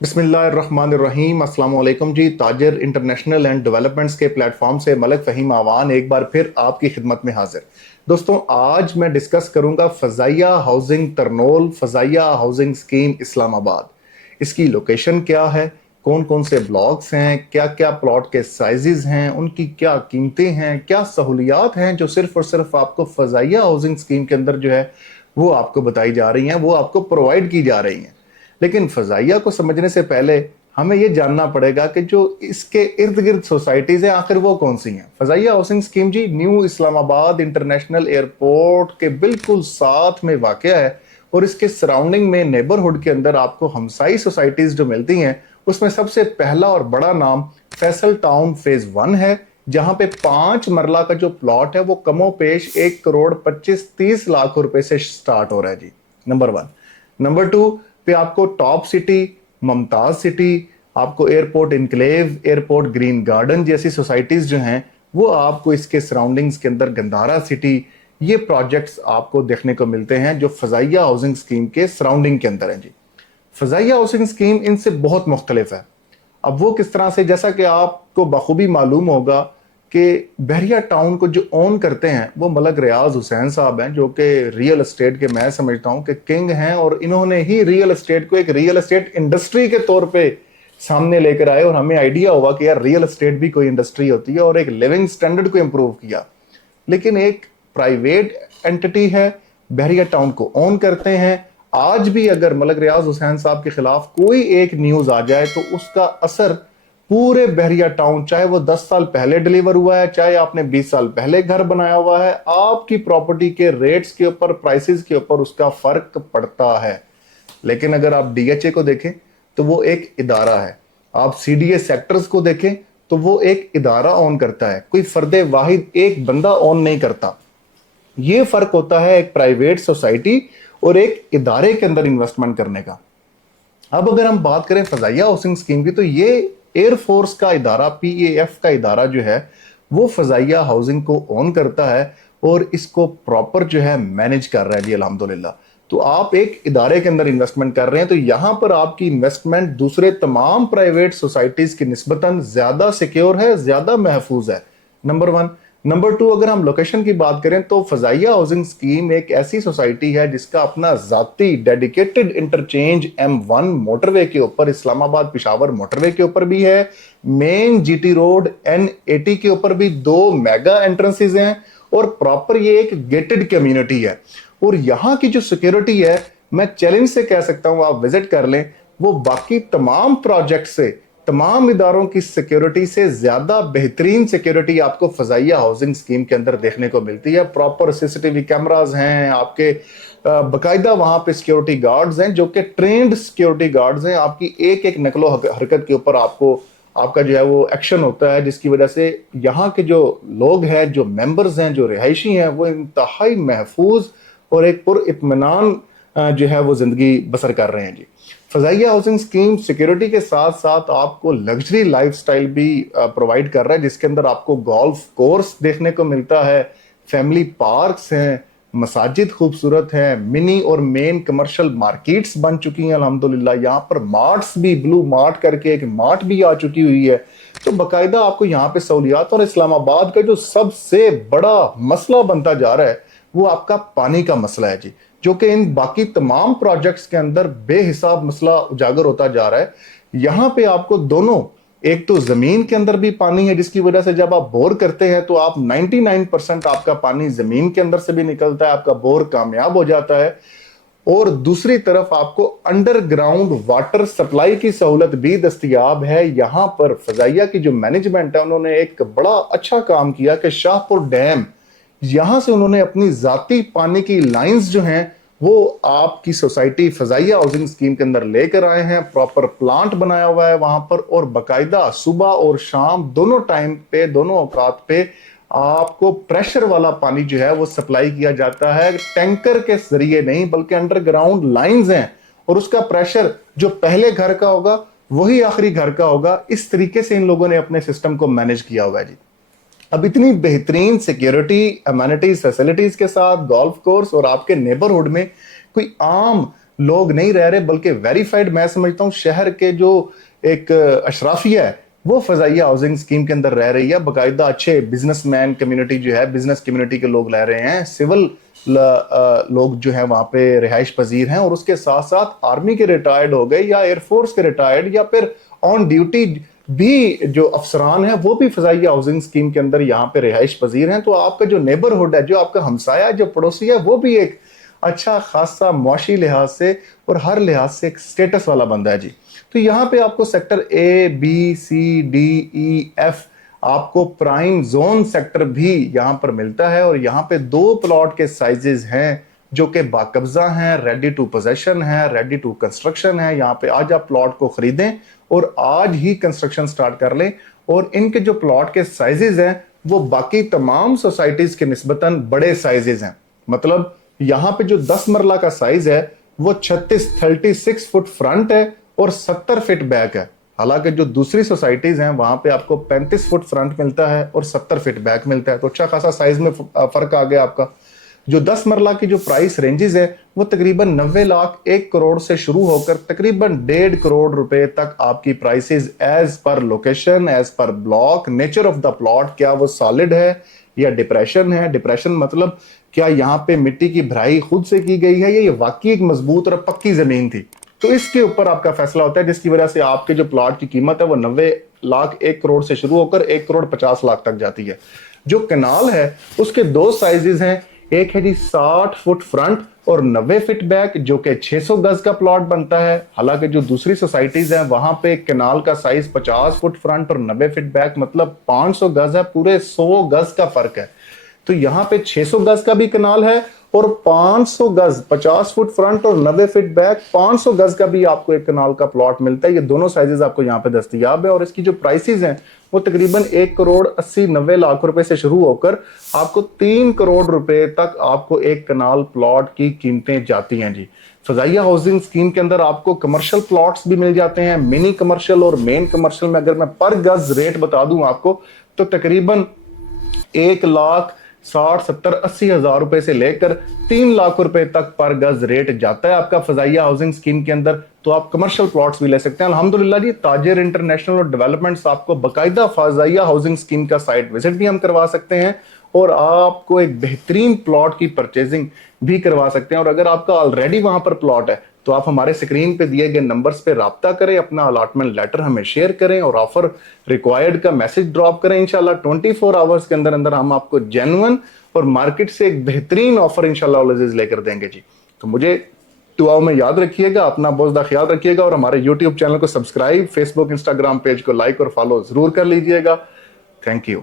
बिस्मिल्लाहिर्रहमानिर्रहीम। अस्सलाम वालेकुम जी। ताजर इंटरनेशनल एंड डेवलपमेंट्स के प्लेटफॉर्म से मलक फ़हीम आवान एक बार फिर आपकी खिदमत में हाजिर। दोस्तों, आज मैं डिस्कस करूंगा फ़ज़ाइया हाउसिंग तरनोल, फ़ज़ाइया हाउसिंग स्कीम इस्लामाबाद। इसकी लोकेशन क्या है, कौन कौन से ब्लॉक्स हैं, क्या क्या प्लॉट के साइजेस हैं, उनकी क्या कीमतें हैं, क्या सहूलियात हैं जो सिर्फ और सिर्फ आपको फ़ज़ाइया हाउसिंग स्कीम के अंदर जो है वो आपको बताई जा रही हैं, वो आपको प्रोवाइड की जा रही हैं। लेकिन फजाइया को समझने से पहले हमें यह जानना पड़ेगा कि जो इसके इर्द गिर्द सोसाइटीज हैं आखिर वो कौन सी हैं। फजाइया हाउसिंग स्कीम जी न्यू इस्लामाबाद इंटरनेशनल एयरपोर्ट के बिल्कुल साथ में वाक़या है और इसके सराउंडिंग में नेबरहुड के अंदर आपको हमसाई सोसाइटीज जो मिलती हैं उसमें सबसे पहला और बड़ा नाम फैसल टाउन फेज 1 है, जहां पे 5 मरला का जो प्लॉट है वो कमो पेश 1 करोड़ 25-30 लाख रुपए से स्टार्ट हो रहा है जी। नंबर 1। नंबर 2 पे आपको टॉप सिटी, मुमताज सिटी, आपको airport enclave, airport green garden जैसी सोसाइटीज जो हैं वो आपको इसके सराउंडिंग्स के अंदर गंदारा सिटी, ये प्रोजेक्ट्स आपको देखने को मिलते हैं जो फजाइया हाउसिंग स्कीम के सराउंडिंग के अंदर हैं जी। फजाइया हाउसिंग स्कीम इनसे बहुत मुख्तलिफ है। अब वो किस तरह से, जैसा कि आपको बखूबी मालूम होगा कि बहरिया टाउन को जो ओन करते हैं वो मलक रियाज हुसैन साहब हैं, जो कि रियल एस्टेट के मैं समझता हूं कि किंग हैं, और इन्होंने ही रियल एस्टेट को एक रियल एस्टेट इंडस्ट्री के तौर पे सामने लेकर आए और हमें आइडिया हुआ कि यार रियल एस्टेट भी कोई इंडस्ट्री होती है, और एक लिविंग स्टैंडर्ड को इंप्रूव किया। लेकिन एक प्राइवेट एंटिटी है, बहरिया टाउन को ओन करते हैं। आज भी अगर मलक रियाज हुसैन साहब के खिलाफ कोई एक न्यूज आ जाए तो उसका असर पूरे बहरिया टाउन, चाहे वो 10 साल पहले डिलीवर हुआ है, चाहे आपने 20 साल पहले घर बनाया हुआ है, आपकी प्रॉपर्टी के रेट्स के ऊपर, प्राइसेस के ऊपर उसका फर्क पड़ता है। लेकिन अगर आप डीएचए को देखें तो वो एक इदारा है, आप सीडीए सेक्टर्स को देखें तो वो एक इदारा ऑन करता है, कोई फर्दे वाहिद एक बंदा ऑन नहीं करता। ये फर्क होता है एक प्राइवेट सोसाइटी और एक इदारे के अंदर इन्वेस्टमेंट करने का। अब अगर हम बात करें फजाइया हाउसिंग स्कीम की, तो ये एयरफोर्स का इदारा, पीएएफ का इदारा जो है वो फजाइया हाउसिंग को ओन करता है और इसको प्रॉपर जो है मैनेज कर रहा है जी, अल्हम्दुलिल्लाह। तो आप एक इदारे के अंदर इन्वेस्टमेंट कर रहे हैं तो यहां पर आपकी इन्वेस्टमेंट दूसरे तमाम प्राइवेट सोसाइटीज की निस्बतन ज्यादा सिक्योर है, ज्यादा महफूज है। नंबर 1। नंबर 2, अगर हम लोकेशन की बात करें तो फजाइया हाउसिंग स्कीम एक ऐसी सोसाइटी है जिसका अपना जाती डेडिकेटेड इंटरचेंज M1 मोटरवे के ऊपर, इस्लामाबाद पिशावर मोटरवे के ऊपर भी है, मेन जीटी रोड N80 के ऊपर भी 2 मेगा एंट्रेंसेस हैं, और प्रॉपर ये एक गेटेड कम्युनिटी है। और यहाँ की जो सिक्योरिटी है, मैं चैलेंज से कह सकता हूं, आप विजिट कर लें, वो बाकी तमाम प्रोजेक्ट से, तमाम इदारों की सिक्योरिटी से ज्यादा बेहतरीन सिक्योरिटी आपको फजाइया हाउसिंग स्कीम के अंदर देखने को मिलती है। प्रॉपर सीसीटीवी कैमरास हैं आपके, बकायदा वहां पे सिक्योरिटी गार्ड्स हैं जो कि ट्रेंड सिक्योरिटी गार्ड्स हैं। आपकी एक एक नकलो हरकत के ऊपर आपका जो है वो एक्शन होता है, जिसकी वजह से यहाँ के जो लोग हैं, जो मेंबर्स हैं, जो रिहायशी हैं, वो इंतहाई महफूज और एक पुर इत्मीनान जो है वो जिंदगी बसर कर रहे हैं जी। फजाइया हाउसिंग स्कीम सिक्योरिटी के साथ साथ आपको लग्जरी लाइफस्टाइल भी प्रोवाइड कर रहा है, जिसके अंदर आपको गोल्फ कोर्स देखने को मिलता है, फैमिली पार्क्स हैं, मसाजिद खूबसूरत हैं, मिनी और मेन कमर्शियल मार्केट्स बन चुकी हैं अल्हम्दुलिल्लाह। यहाँ पर मार्ट्स भी, ब्लू मार्ट करके एक मार्ट भी आ चुकी हुई है। तो बाकायदा आपको यहाँ पे सहूलियात। और इस्लामाबाद का जो सबसे बड़ा मसला बनता जा रहा है वो आपका पानी का मसला है जी, जो कि इन बाकी तमाम प्रोजेक्ट्स के अंदर बेहिसाब मसला उजागर होता जा रहा है। यहां पे आपको दोनों, एक तो जमीन के अंदर भी पानी है, जिसकी वजह से जब आप बोर करते हैं तो आप 99% आपका पानी जमीन के अंदर से भी निकलता है, आपका बोर कामयाब हो जाता है। और दूसरी तरफ आपको अंडरग्राउंड वाटर सप्लाई की सहूलत भी दस्तयाब है। यहां पर फजाइया की जो मैनेजमेंट है, उन्होंने एक बड़ा अच्छा काम किया कि शाहपुर डैम, यहां से उन्होंने अपनी जाती पानी की लाइंस जो हैं वो आपकी सोसाइटी फजाइया हाउसिंग स्कीम के अंदर लेकर आए हैं। प्रॉपर प्लांट बनाया हुआ है वहां पर, और बकायदा सुबह और शाम दोनों टाइम पे, दोनों औकात पे आपको प्रेशर वाला पानी जो है वो सप्लाई किया जाता है, टैंकर के जरिए नहीं बल्कि अंडरग्राउंड लाइंस हैं, और उसका प्रेशर जो पहले घर का होगा वही आखिरी घर का होगा। इस तरीके से इन लोगों ने अपने सिस्टम को मैनेज किया हुआ है जी। अब इतनी बेहतरीन सिक्योरिटी, अमेनिटीज, फैसिलिटीज के साथ गोल्फ कोर्स, और आपके नेबरहुड में कोई आम लोग नहीं रह रहे, बल्कि वेरीफाइड मैं समझता हूँ शहर के जो एक अशराफिया है वो फजाइया हाउसिंग स्कीम के अंदर रह रही है। बाकायदा अच्छे बिजनेसमैन कम्युनिटी जो है, बिजनेस कम्युनिटी के लोग रह रहे हैं, सिविल लोग जो है वहां पे रिहाइश पजीर हैं, और उसके साथ साथ आर्मी के रिटायर्ड हो गए या एयरफोर्स के रिटायर्ड या फिर ऑन ड्यूटी भी जो अफसरान हैं वो भी फजाइया हाउसिंग स्कीम के अंदर यहाँ पे रिहाइश पजीर हैं। तो आपका जो नेबरहुड है, जो आपका हमसाया है, जो पड़ोसी है, वो भी एक अच्छा खासा मुआशी लिहाज से और हर लिहाज से एक स्टेटस वाला बंदा है जी। तो यहाँ पे आपको sector A B C D E F, आपको प्राइम जोन सेक्टर भी यहाँ पर मिलता है, और यहाँ पे 2 प्लॉट के साइजेस हैं जो कि बाकब्जा हैं, रेडी टू पोजेशन है, रेडी टू कंस्ट्रक्शन है। यहाँ पे आज आप प्लॉट को खरीदें और आज ही कंस्ट्रक्शन स्टार्ट कर लें, और इनके जो प्लॉट के साइजेस हैं वो बाकी तमाम सोसाइटीज के निस्बतन बड़े साइजेस हैं। मतलब यहाँ पे जो 10 मरला का साइज है वो 36 फुट फ्रंट है और 70 फीट बैक है। हालांकि जो दूसरी सोसाइटीज हैं वहां पे आपको 35 फुट फ्रंट मिलता है और 70 फीट बैक मिलता है, तो अच्छा खासा साइज में फर्क आ गया आपका। जो 10 मरला की जो प्राइस रेंजेस है वो तकरीबन 90 लाख 1 करोड़ से शुरू होकर तकरीबन 1.5 करोड़ रुपए तक आपकी prices, as per location, as per block, nature of the plot, क्या वो सॉलिड है या डिप्रेशन है। डिप्रेशन मतलब क्या यहाँ पे मिट्टी की भराई खुद से की गई है या ये वाकई एक मजबूत और पक्की जमीन थी, तो इसके ऊपर आपका फैसला होता है, जिसकी वजह से आपके जो प्लॉट की कीमत है वो 90 लाख 1 करोड़ से शुरू होकर 1 करोड़ 50 लाख तक जाती है। जो कनाल है उसके 2 साइजेस हैं, एक है जी 60 फुट फ्रंट और 90 फीट बैक, जो कि 600 गज का प्लॉट बनता है। हालांकि जो दूसरी सोसाइटीज हैं वहां पे कनाल का साइज 50 फुट फ्रंट और 90 फीट बैक, मतलब 500 गज है, पूरे 100 गज का फर्क है। तो यहाँ पे 600 गज का भी कनाल है और 500 गज, 50 फुट फ्रंट और 90 फीट बैक, 500 गज का भी आपको एक कनाल का प्लॉट मिलता है। ये दोनों साइजेस आपको यहाँ पे दस्तयाब है, और इसकी जो प्राइसेस हैं वो तकरीबन 1 करोड़ 80-90 लाख रुपए से शुरू होकर आपको 3 करोड़ रुपए तक आपको एक कनाल प्लॉट की कीमतें जाती हैं जी। फजाइया हाउसिंग स्कीम के अंदर आपको कमर्शियल प्लॉट्स भी मिल जाते हैं, मिनी कमर्शियल और मेन कमर्शियल में। अगर मैं पर गज रेट बता दूं आपको तो तकरीबन 1,60,70,80 हजार रुपए से लेकर 3 लाख रुपए तक पर गज रेट जाता है आपका फजाइया हाउसिंग स्कीम के अंदर। तो आप कमर्शियल प्लॉट्स भी ले सकते हैं अल्हम्दुलिल्लाह जी। ताजिर इंटरनेशनल और डेवलपमेंट्स आपको बाकायदा फजाइया हाउसिंग स्कीम का साइट विजिट भी हम करवा सकते हैं, और आपको एक बेहतरीन प्लॉट की परचेजिंग भी करवा सकते हैं। और अगर आपका ऑलरेडी वहां पर प्लॉट है तो आप हमारे स्क्रीन पे दिए गए नंबर्स पे राब्ता करें, अपना अलॉटमेंट लेटर हमें शेयर करें और ऑफर रिक्वायर्ड का मैसेज ड्रॉप करें। इंशाल्लाह 24 आवर्स के अंदर अंदर हम आपको जेन्युइन और मार्केट से एक बेहतरीन ऑफर इंशाल्लाह लेकर देंगे जी। तो मुझे दुआओं में याद रखिएगा, अपना बहुत ज़्यादा ख्याल रखिएगा, और हमारे यूट्यूब चैनल को सब्सक्राइब, फेसबुक इंस्टाग्राम पेज को लाइक और फॉलो जरूर कर लीजिएगा। Thank you.